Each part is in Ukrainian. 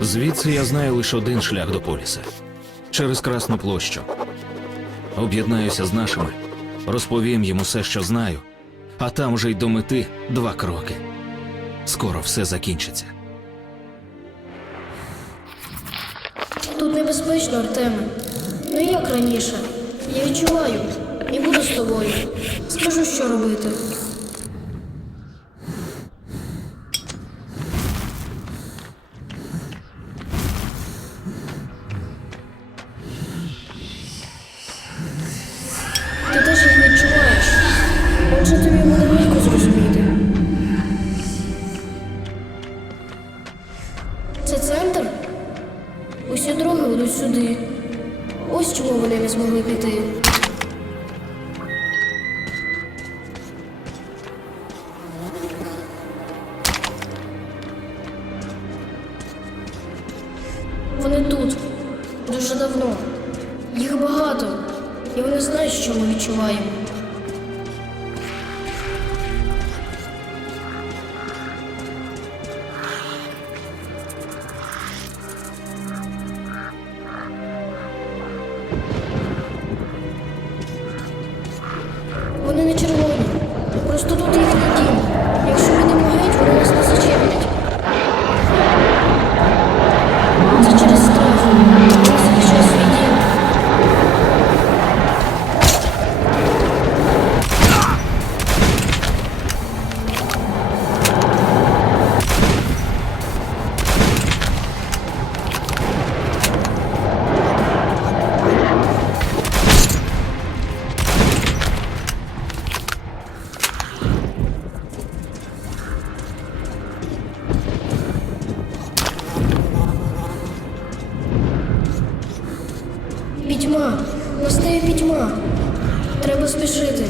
Звідси я знаю лише один шлях до поліса через Красну площу. Об'єднаюся з нашими, розповім їм усе, що знаю, а там вже й до мети два кроки. Скоро все закінчиться. Тут небезпечно, Артеме. Ну як раніше? Я відчуваю і буду з тобою. Скажу, що робити. Вони тут дуже давно. Їх багато, і вони знають, що ми відчуваємо. Вони не червоні. Просто тут їхній дім. Пітьма. Настає пітьма. Треба спішити.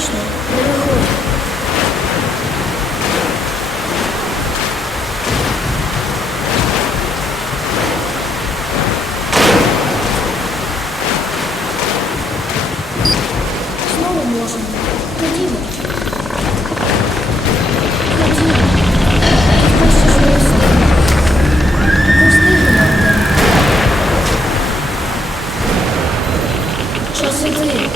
Що небезпечно. Не виходь. Знову можемо. Ходімо. Ходімо. Краще ж не встигнемо. Не встигнемо. Артем. Час іти.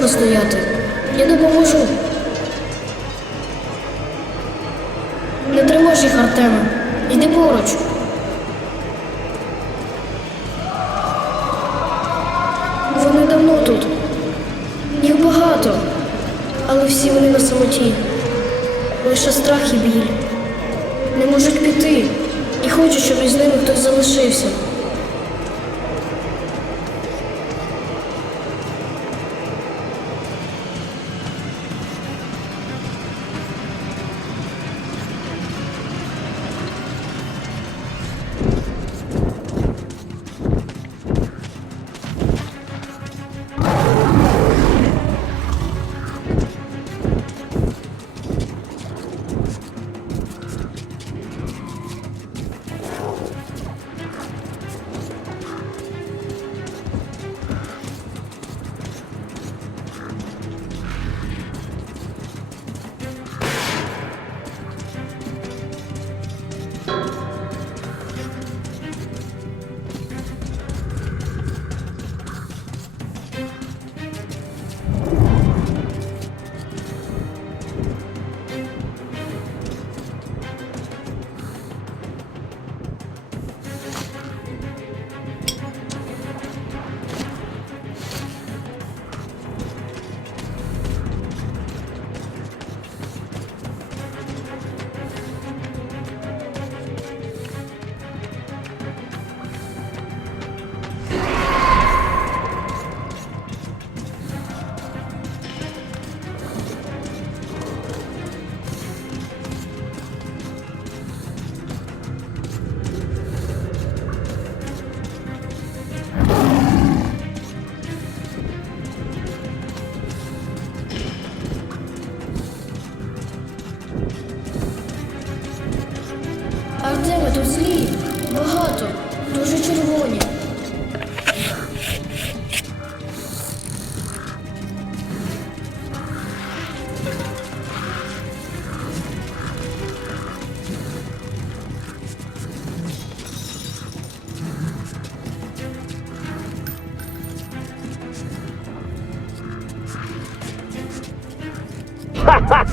Можна стояти. Я допоможу. Не тримай їх, Артеме. Йди поруч. Вони давно тут. Їх багато. Але всі вони на самоті. Лише страх і біль. Не можуть піти. І хочуть, щоб із ними хтось залишився.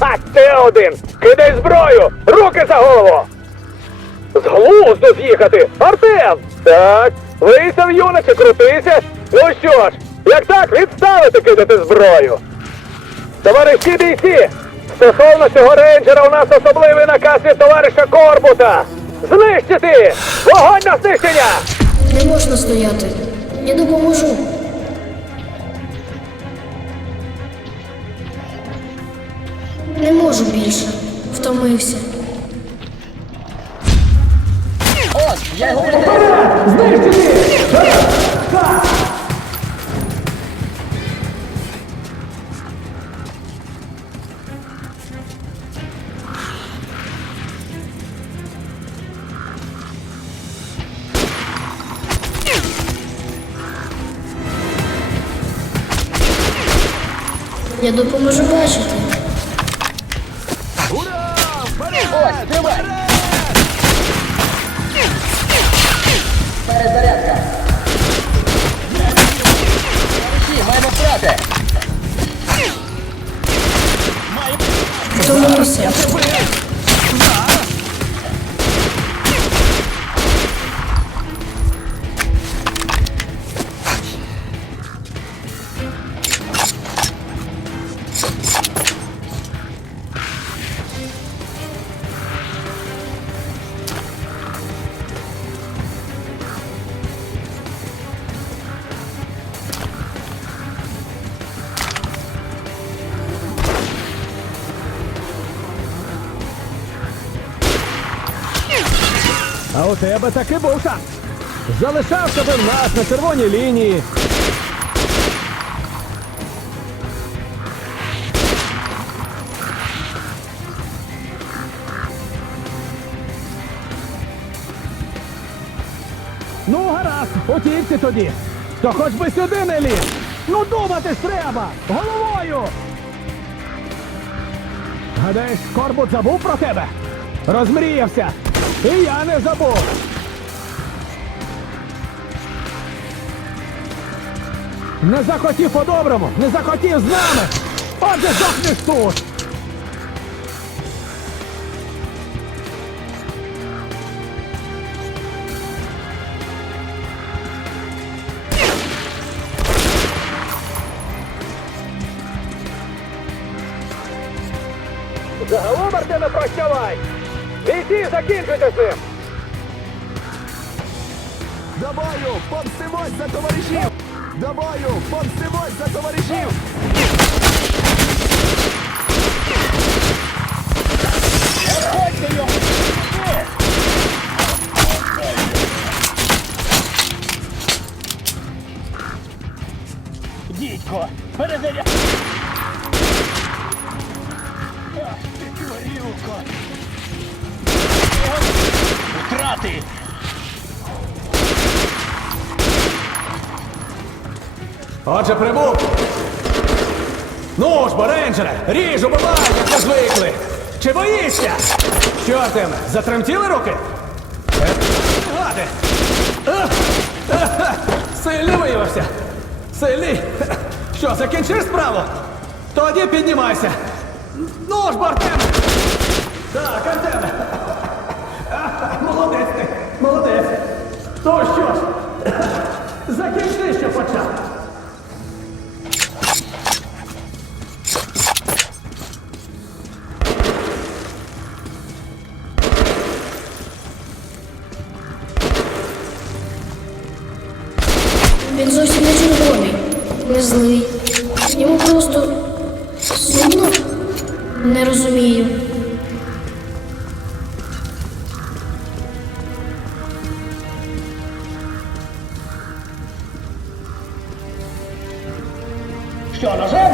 Ха-ха-ха! Ти один! Кидай зброю! Руки за голову! З глузду з'їхати! Артем! Так, вийся в юначе, крутися! Ну що ж, як так, відставити кидати зброю! Товариші бійці! Стосовно цього рейнджера у нас особливий наказ від товариша Корбута! Знищити! Вогонь на знищення! Не можна стояти. Я допоможу. Не можу більше. Втомився. Я допоможу бачити. Sparate! Sono un у тебе таки був шанс. Залишався би в нас на червоній лінії. Ну, гаразд, утівці тоді. То хоч би сюди не ліз. Ну думати ж треба! Головою! Гадаєш, Корбут забув про тебе? Розмріявся. І я не забув. Не захотів по-доброму, не захотів з нами. Отже, здохнеш тут. Загалом, Артеме, прощавай! Бійці, закінчуйте з ним! Бою! Помстимось за товаришів! Давай, бою! Помстимось за товаришів! Отже, прибув. Ну ж, бо, рейнджере, ріж, убивай, як ми звикли. Чи боїшся? Що тим, затремтіли руки? Е, Гади. Ех, ех. Сильний виявився. Сильний. Що, закінчиш справу? Тоді піднімайся. Ну ж, бо. Так, Артем. Молодець ти, молодець. То що ж, закінчи, що почав. Він зовсім не червоний, не злий. Йому просто сумно. Не розумію. Що, ножем?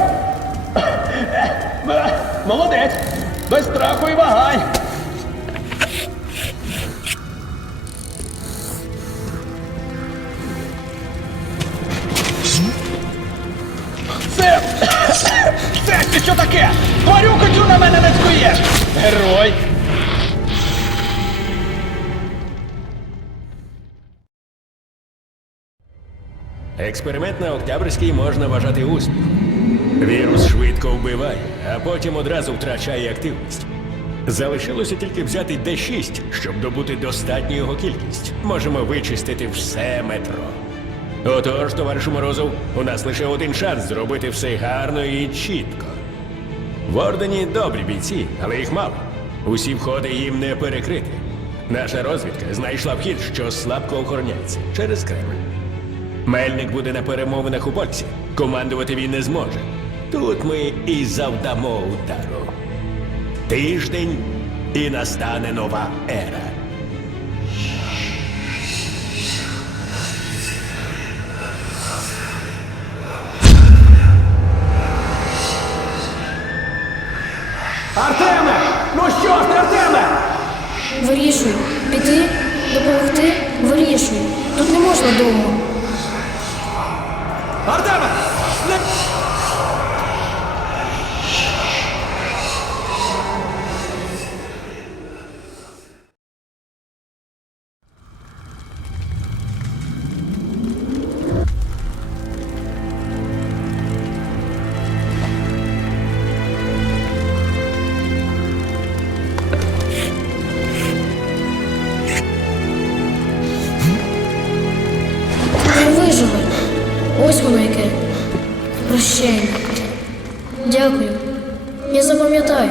Молодець! Без страху і вагань! Це... Ти що таке? Тварюку цю на мене не цькуєш! Герой! Експеримент на Октябрьській можна вважати успіхом. Вірус швидко вбиває, а потім одразу втрачає активність. Залишилося тільки взяти Д6, щоб добути достатню його кількість. Можемо вичистити все метро. Отож, товаришу Морозов, у нас лише один шанс зробити все гарно і чітко. В Ордені добрі бійці, але їх мало. Усі входи їм не перекрити. Наша розвідка знайшла вхід, що слабко охороняється через Кремль. Мельник буде на перемовинах у Польщі. Командувати він не зможе. Тут ми і завдамо удару. Тиждень і настане нова ера. Артеме! Ну що ж ти, Артеме? Вирішуй, піти, допомогти, вирішуй. Тут не можна довго. Він. Ось воно яке. Прощення. Дякую. Я запам'ятаю.